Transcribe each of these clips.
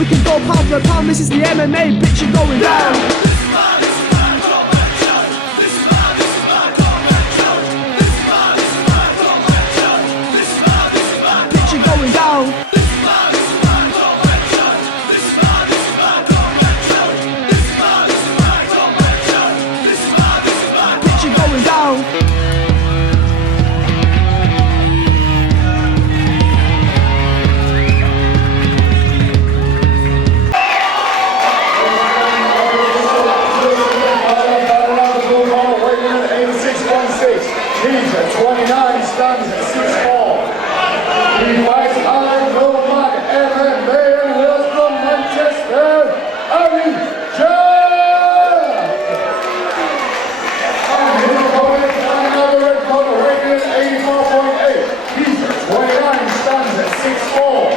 We can go pound for pound, this is the MMA, picture going down. Going down. Picture going down. He's at 29, stands at 6'4". He fights Alan Goldmark, MMA and Wales from Manchester, HALLENGE! And his opponent, another red corner, weighing in 84.8. He's at 29, stands at 6'4".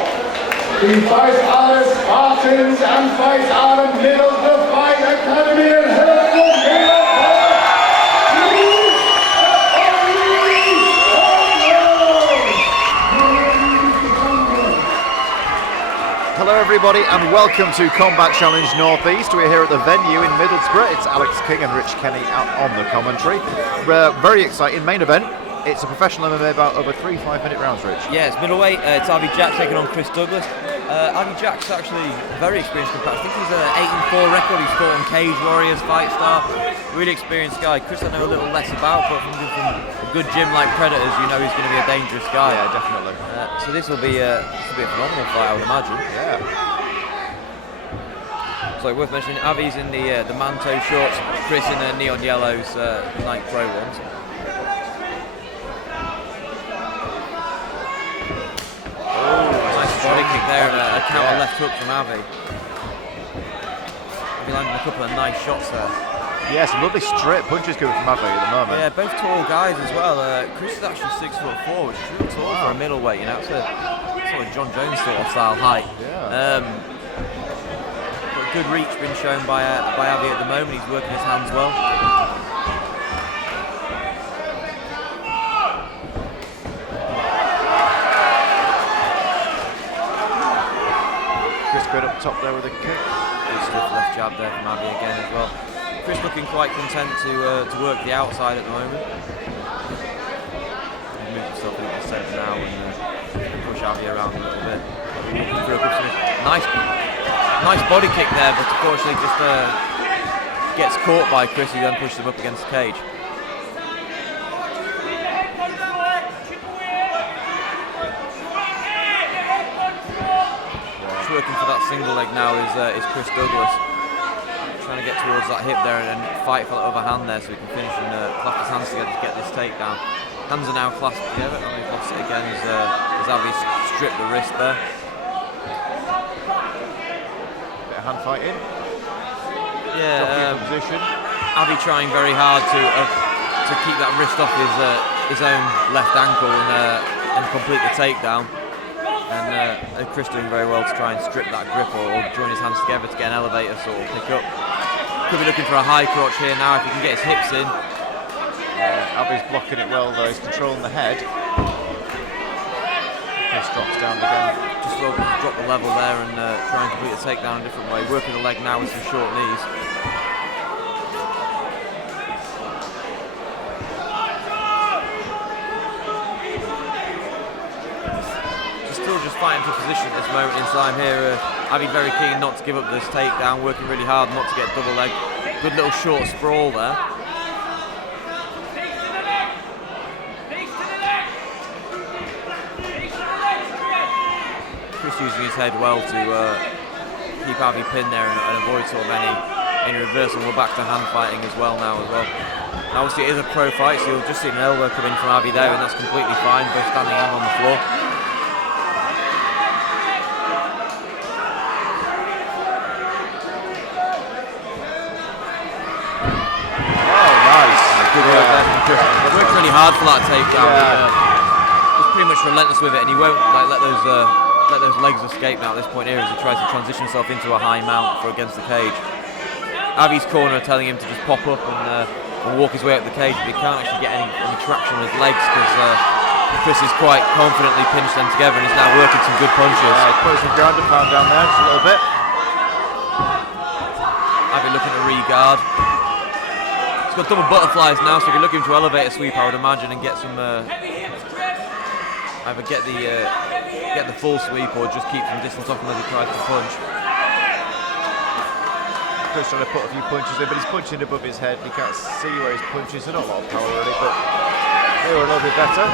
He fights Alice Spartans and fights Adam Middlesbrough Fight Academy and Helen Hello everybody and welcome to Combat Challenge Northeast. We're here at the venue in Middlesbrough. It's Alex King and Rich Kenny out on the commentary. Very exciting main event. It's a professional MMA bout over 3 5-minute rounds, Rich. Yeah, it's middleweight. It's Avi Jack taking on Chris Douglas. Avi Jack's actually a very experienced competitor. I think he's an 8-4 record. He's fought on Cage Warriors, Fight Star. Really experienced guy. Chris I know a little less about, but from a good gym like Predators, you know he's going to be a dangerous guy. Yeah, definitely. So this will be a phenomenal fight, I would imagine. Yeah. So worth mentioning, Avi's in the Manto shorts, Chris in the neon yellows, Nike Pro ones. Nice body kick there and a counter left hook from Avi. Avi landing a couple of nice shots there. Yeah, some lovely straight punches coming from Avi at the moment. Yeah, both tall guys as well. Chris is actually 6'4", which is really tall for a middleweight. You know, it's a sort of John Jones sort of style height. Yeah. But good reach being shown by Avi at the moment. He's working his hands well. Chris good up top there with a kick. Good stiff left jab there from Avi again as well. Chris looking quite content to work the outside at the moment. He's moved himself into the centre now and push Avi around a little bit. Looking for a good finish. Nice body kick there, but unfortunately just gets caught by Chris, who then pushes him up against the cage. Working for that single leg now is Chris Douglas. Trying to get towards that hip there and fight for that other hand there so he can finish and clasp his hands together to get this takedown. Hands are now clasped together and he's lost it again as Avi stripped the wrist there. Bit of hand fighting. Yeah, position. Avi trying very hard to keep that wrist off his own left ankle and complete the takedown. And Chris doing very well to try and strip that grip or join his hands together to get an elevator sort of pick up. Could be looking for a high crotch here now if he can get his hips in. Avi's blocking it well though, he's controlling the head. Chris drops down again. Just well drop the level there and try and complete the takedown a different way. Working the leg now with some short knees. Just fighting for position at this moment in time here. Avi very keen not to give up this takedown, working really hard not to get double leg. Good little short sprawl there. Chris using his head well to keep Avi pinned there and avoid sort of any reversal. We're back to hand fighting as well now as well. Now obviously it is a pro fight, so you'll just see an elbow come in from Avi there and that's completely fine, both standing and on the floor. Worked really hard for that takedown. He's pretty much relentless with it, and he won't let those legs escape now at this point here as he tries to transition himself into a high mount for against the cage. Avi's corner telling him to just pop up and walk his way up the cage, but he can't actually get any traction with his legs because Chris is quite confidently pinched them together and is now working some good punches. Put some ground and pound down there just a little bit. I'll be looking to re-guard. He's got double butterflies now, so if you're looking to elevate a sweep, I would imagine, and get some either get the full sweep or just keep some distance off him as he tries to punch. Chris trying to put a few punches in, but he's punching above his head. You can't see where he's punching, so not a lot of power really, but they were a little bit better.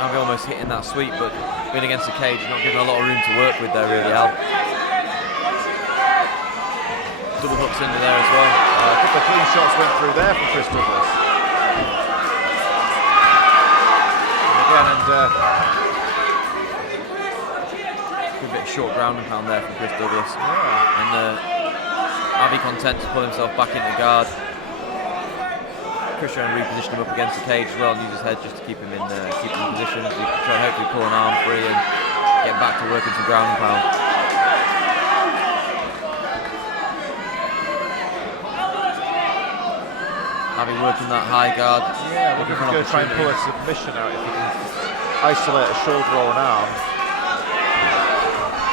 I'll be almost hitting that sweep, but being against the cage, not giving a lot of room to work with there really, Al. Double hooks into there as well. A couple of clean shots went through there from Chris Douglas. And again, good bit of short ground and pound there from Chris Douglas. yeah. And Avi content to pull himself back into guard. Chris trying to reposition him up against the cage as well and use his head just to keep him in position. So he can try and hopefully pull an arm free and get back to working some ground and pound. Avi working that high guard. Yeah, looking for to try and pull a submission out if he can isolate a shoulder or an arm.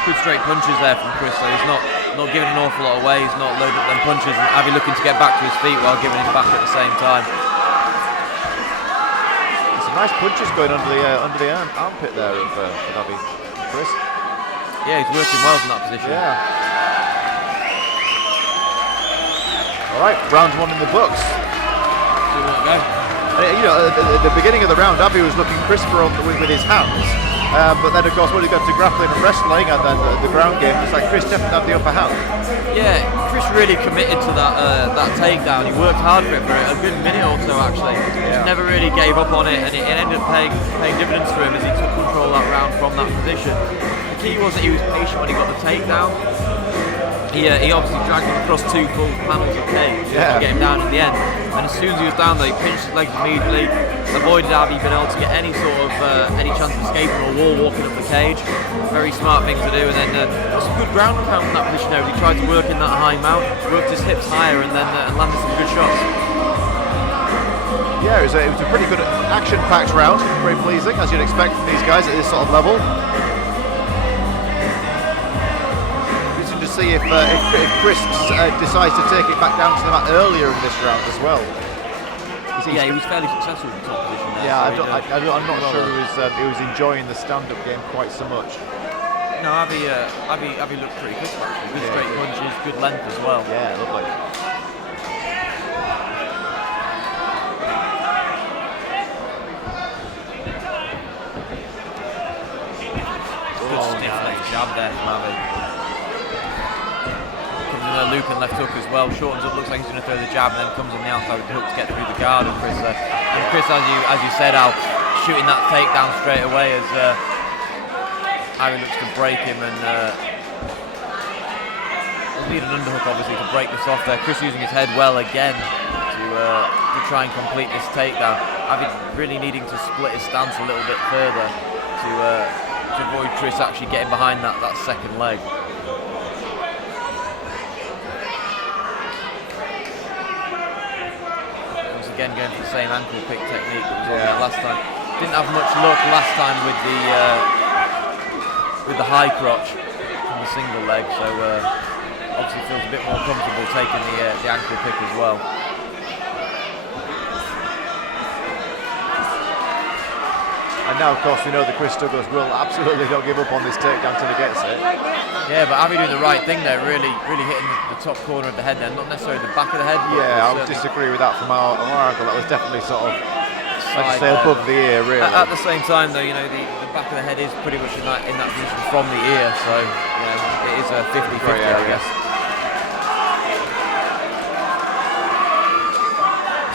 Good straight punches there from Chris, so he's not giving an awful lot away, he's not loading up them punches, and Avi looking to get back to his feet while giving him back at the same time. There's some nice punches going under the armpit there of Avi. Chris. Yeah, he's working well from that position. Yeah. All right, round one in the books. Do you want to go? You know, at the beginning of the round, Avi was looking crisper with his hands. But then, of course, when he got to grappling and wrestling and then the ground game, it's like Chris definitely had the upper hand. Yeah, Chris really committed to that takedown. He worked hard for it for a good minute or so, actually. Yeah. Just never really gave up on it, and it ended up paying dividends for him as he took control of that round from that position. The key was that he was patient when he got the takedown. He obviously dragged him across 2 full panels of cage to get him down in the end. And as soon as he was down there, he pinched his legs immediately, avoided Avi being able to get any sort of any chance of escaping or wall walking up the cage. Very smart thing to do, and then got some good ground and pound from that position there. He tried to work in that high mount, worked his hips higher, and then landed some good shots. Yeah, it was a pretty good action-packed round, very pleasing, as you'd expect from these guys at this sort of level. To see if Chris decides to take it back down to the mat earlier in this round as well. Yeah, he was fairly successful in the top position there. Yeah, so I'm not sure he was enjoying the stand-up game quite so much. No, Avi looked pretty good actually. Good straight punches, good length as well. Yeah, lovely. Good stiff left jab there from Avi. A loop and left hook as well, shortens up, looks like he's going to throw the jab and then comes on the outside with the hook to get through the guard of Chris. And Chris, as you said, Al, shooting that takedown straight away as Harry looks to break him and he'll need an underhook obviously to break this off there. Chris using his head well again to try and complete this takedown. Avi really needing to split his stance a little bit further to avoid Chris actually getting behind that second leg. Again going for the same ankle pick technique that was on there last time. Didn't have much luck last time with the high crotch from the single leg, so obviously feels a bit more comfortable taking the ankle pick as well. And now, of course, we know that Chris Douglas will absolutely not give up on this takedown until he gets it. Yeah, but Avi doing the right thing there, really hitting the top corner of the head there, not necessarily the back of the head. Yeah, I would disagree with that from our angle. That was definitely sort of, like you say, above the ear, really. At the same time, though, you know, the back of the head is pretty much in that position from the ear, so you know, it is a 50-50, I guess.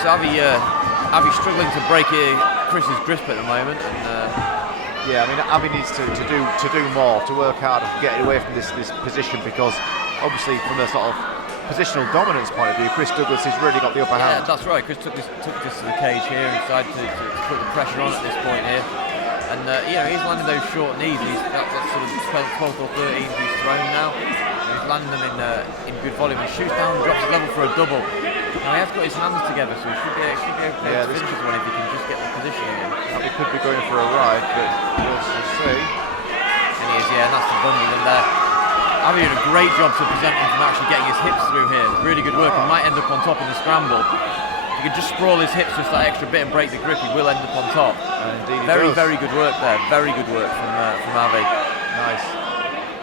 So Avi struggling to break Chris's grip at the moment, and yeah, I mean, Avi needs to do more, to work hard and get away from this position, because obviously from the sort of positional dominance point of view, Chris Douglas has really got the upper hand. Yeah, that's right. Chris took this to the cage here and decided to put the pressure on at this point here, and you know, he's landing those short knees. That's sort of 12th or 13th he's thrown now. he's landing them in good volume. He shoots down, drops his level for a double. Now he has got his hands together, so he should be able to finish this one if he can just get the positioning in. He could be going for a ride, but we'll see. And he is, and that's the bundle in there. Avi did a great job to prevent him from actually getting his hips through here. Really good work. He might end up on top in the scramble. If he could just sprawl his hips just that extra bit and break the grip, he will end up on top. Very good work there. Very good work from Avi. Nice.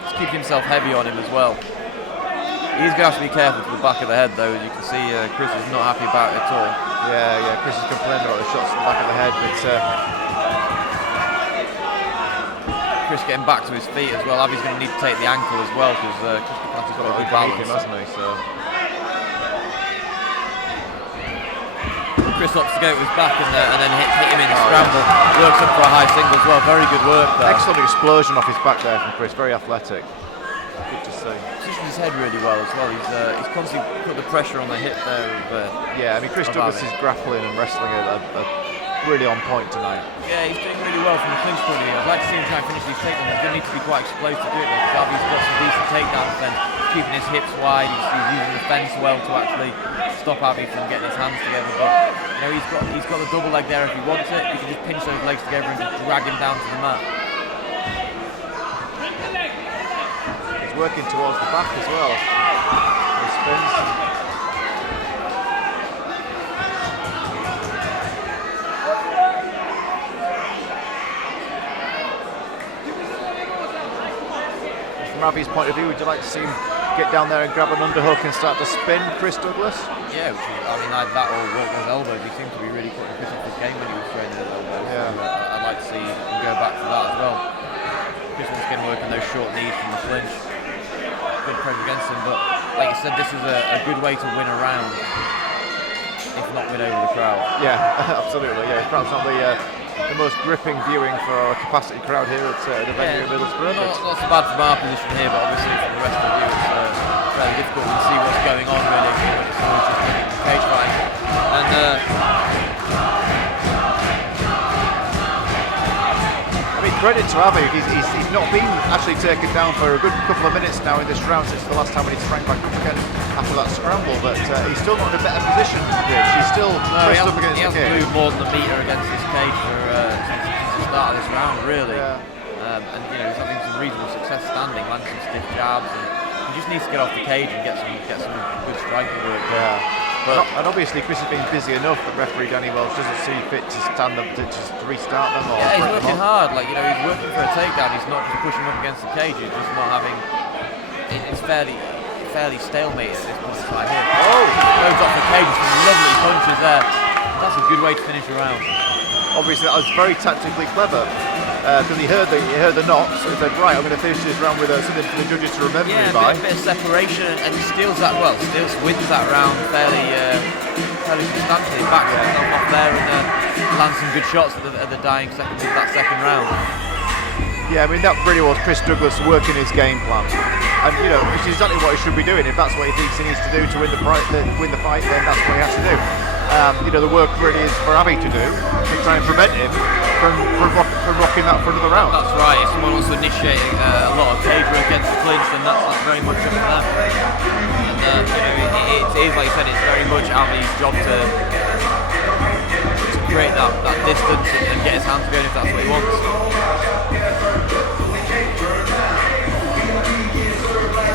Just keeping himself heavy on him as well. He's going to have to be careful to the back of the head, though. As you can see, Chris is not happy about it at all. Yeah. Chris is complaining about the shots to the back of the head, but Chris getting back to his feet as well. Avi's going to need to take the ankle as well because Chris Capati's got a good balance, hasn't he? So Chris opts to go with his back and then hit him in the scramble. Works up for a high single as well. Very good work there. Excellent explosion off his back there from Chris. Very athletic. Good to see. Positioned his head really well as well. He's constantly put the pressure on the hip there. Chris Douglas's grappling and wrestling are really on point tonight. Yeah, he's doing really well from the clinch point of view. I'd like to see him try and finish these takedowns. He's going to need to be quite explosive to do it though, because Avi's got some decent takedown defense, keeping his hips wide. He's using the fence well to actually stop Avi from getting his hands together. But he's got the double leg there if he wants it. He can just pinch those legs together and just drag him down to the mat. He's working towards the back as well. He spins. From Avi's point of view, would you like to see him get down there and grab an underhook and start to spin Chris Douglas? Yeah, that or work those elbows. He seemed to be really putting Chris off his game when he was throwing those elbows. Yeah. So, I'd like to see him go back to that as well. Chris wants to get him working those short knees from the clinch. Good pressure against him, but like you said, this is a good way to win a round, if not win over the crowd. Yeah, absolutely. Yeah, perhaps not the most gripping viewing for our capacity crowd here at the venue in Middlesbrough. Not so bad from our position here, but obviously from the rest of the view it's fairly difficult to see what's going on really. Someone's just looking at the cage fight. And credit to Avi, he's not been actually taken down for a good couple of minutes now in this round since the last time when he sprang back up again after that scramble, but he's still not in a better position. He's still pressed up against the cage. He hasn't moved more than a metre against this cage since the start of this round, really. Yeah. And he's having some reasonable success standing, landing some stiff jabs, and he just needs to get off the cage and get some good striking work. Yeah. And obviously Chris has been busy enough that referee Danny Welch doesn't see fit to stand them to restart them. He's working hard. He's working for a takedown. He's not just pushing up against the cage. He's just not having. It's fairly stalemated at this point in time here. Goes off the cage. Some lovely punches there. That's a good way to finish a round. Obviously that was very tactically clever. Because he heard the knocks, so he said, right, I'm going to finish this round with something for the judges to remember me by. A bit of separation, and he wins that round fairly substantially. Backs himself off there and lands some good shots at the dying seconds of that second round. Yeah, that really was Chris Douglas working his game plan. And, which is exactly what he should be doing. If that's what he thinks he needs to do to win the fight, then that's what he has to do. The work really is for Avi to do, to try and prevent him from rocking that front of the round. That's right. If someone wants to initiate a lot of cage work against the clinch, then that's very much up to them. And it is, like you said, it's very much Avi's job to create that distance and get his hands going if that's what he wants.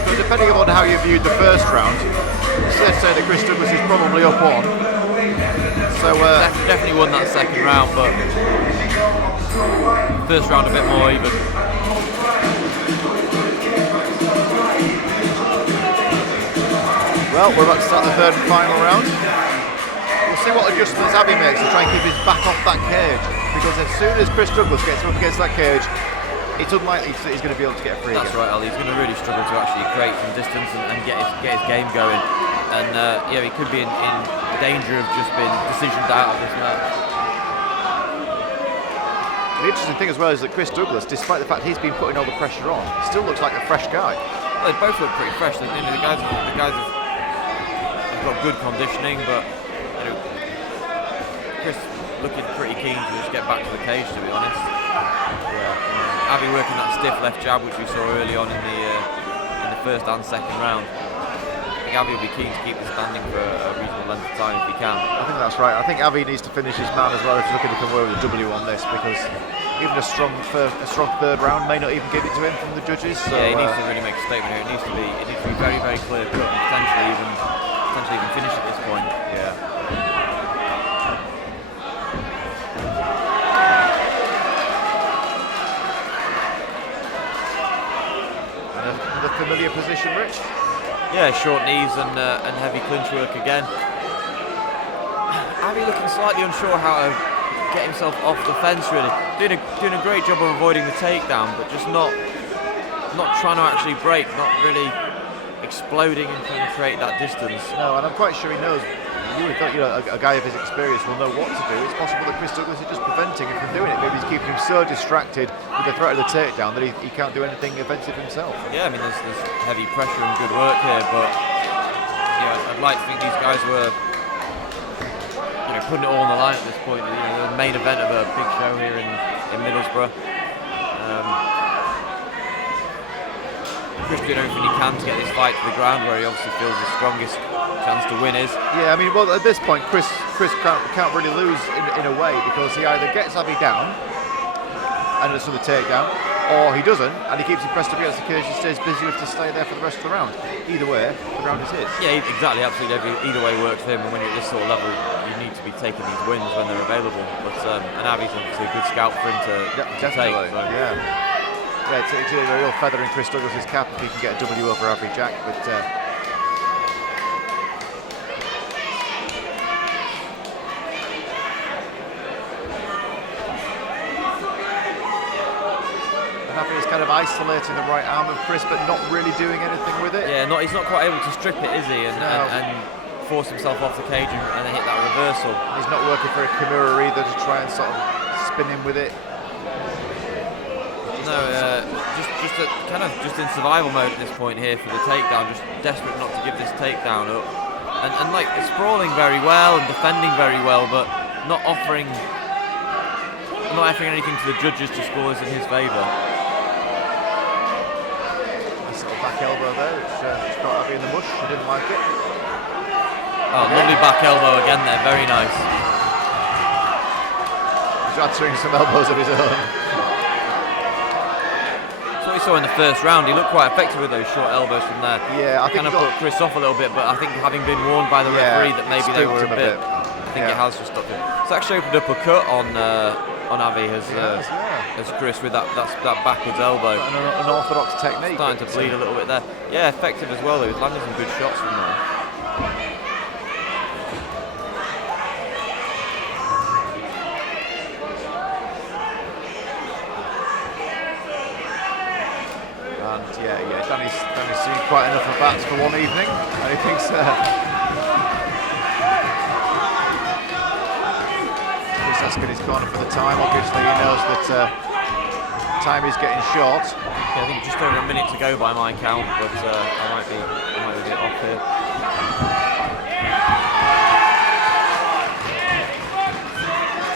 So depending on how you viewed the first round, let's say that Chris Douglas is probably up on. So definitely won that second round, but first round a bit more even. Well, we're about to start the third and final round. We'll see what adjustments Avi makes to try and keep his back off that cage, because as soon as Chris Douglas gets up against that cage, it's unlikely that he's going to be able to get free. That's right, Ali. He's going to really struggle to actually create some distance and get his game going. And he could be in danger of just being decisioned out of this match. The interesting thing as well is that Chris Douglas, despite the fact he's been putting all the pressure on, still looks like a fresh guy. Well, they both look pretty fresh. The guys have got good conditioning, but Chris looking pretty keen to just get back to the cage, to be honest. Yeah. Avi working that stiff left jab, which we saw early on in the first and second round. I think Avi will be keen to keep the standing for a reasonable length of time if he can. I think that's right. I think Avi needs to finish his man as well if he's looking to come away with a W on this, because even a strong third round may not even give it to him from the judges. So, yeah, he needs to really make a statement here. It needs to be very, very clear cut and potentially even finish at this point. Yeah. And the familiar position, Rich. Yeah, short knees and heavy clinch work again. Avi looking slightly unsure how to get himself off the fence, really. Doing a great job of avoiding the takedown, but just not trying to actually break, not really exploding and trying to create that distance. No, and I'm quite sure he knows. You would have thought, a guy of his experience will know what to do. It's possible that Chris Douglas is just preventing him from doing it. Maybe he's keeping him so distracted with the threat of the takedown that he can't do anything offensive himself. Yeah, I mean, there's heavy pressure and good work here, but I'd like to think these guys were putting it all on the line at this point. The main event of a big show here in Middlesbrough. Chris doing everything he can to get this fight to the ground, where he obviously feels the strongest chance to win is. Yeah, I mean, well, at this point, Chris can't really lose in a way, because he either gets Avi down and it's another takedown, or he doesn't and he keeps him pressed up against the cage and stays busy with to stay there for the rest of the round. Either way, the round is his. Yeah, exactly, absolutely. Either way works for him, and when you're at this sort of level, you need to be taking these wins when they're available. But and Avi's obviously a good scout for him to take. So. Yeah, it's a real feather in Chris Douglas's cap if he can get a W over Avi Jack, but Avi is kind of isolating the right arm of Chris, but not really doing anything with it. Yeah, he's not quite able to strip it, is he? And force himself off the cage and then hit that reversal. He's not working for a Kimura either to try and sort of spin him with it. No, just in survival mode at this point here for the takedown, just desperate not to give this takedown up, and like sprawling very well and defending very well, but not offering anything to the judges to score this in his favour. Nice little back elbow there, which got Avi in the mush. I didn't like it. Oh, lovely back elbow again there, very nice. He's answering some elbows of his own. What we saw in the first round, he looked quite effective with those short elbows from there. Yeah, I think kind of put Chris off a little bit, but I think having been warned by the referee that maybe they were a bit, I think it has just stopped it. It's actually opened up a cut on Avi as Chris with that backwards elbow. An orthodox technique. Starting to bleed a little bit there. Yeah, effective as well. He was landing some good shots from there. Danny's seen quite enough of bats for one evening, and he thinks he's asking his corner for the time. Obviously he knows that time is getting short. Yeah, I think just over a minute to go by my count, but I might be a bit off here.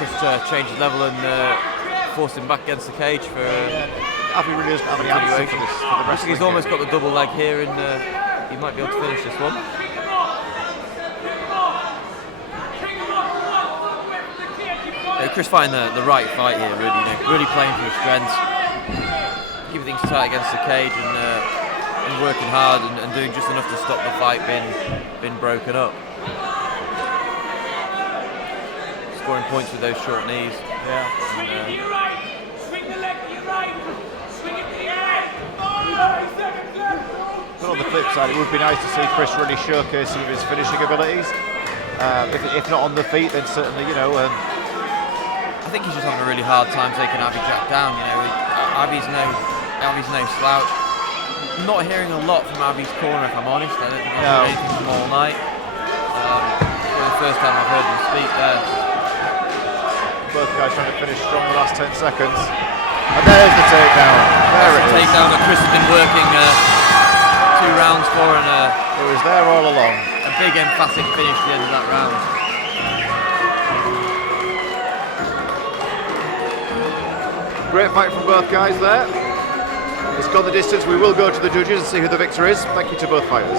Just changes level and forced him back against the cage for. Avi really doesn't have any answer for this. For the rest he's almost got the double leg here, and he might be able to finish this one. Chris finding the right fight here, really playing for his strengths, keeping things tight against the cage, and working hard and doing just enough to stop the fight being broken up. Scoring points with those short knees. Yeah. But on the flip side, it would be nice to see Chris really showcase some of his finishing abilities. If not on the feet, then certainly, I think he's just having a really hard time taking Avi Jack down. Avi's no slouch. I'm not hearing a lot from Avi's corner, if I'm honest. I don't think I've heard anything from all night. For the first time I've heard them speak there. Both guys trying to finish strong the last 10 seconds. And there's the takedown. There it is. Takedown that Chris has been working 2 rounds for, and it was there all along. A big emphatic finish at the end of that round. Great fight from both guys there. It's gone the distance. We will go to the judges and see who the victor is. Thank you to both fighters.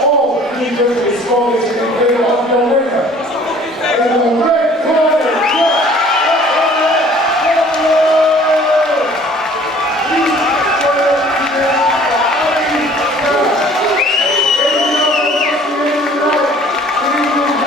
All three judges scored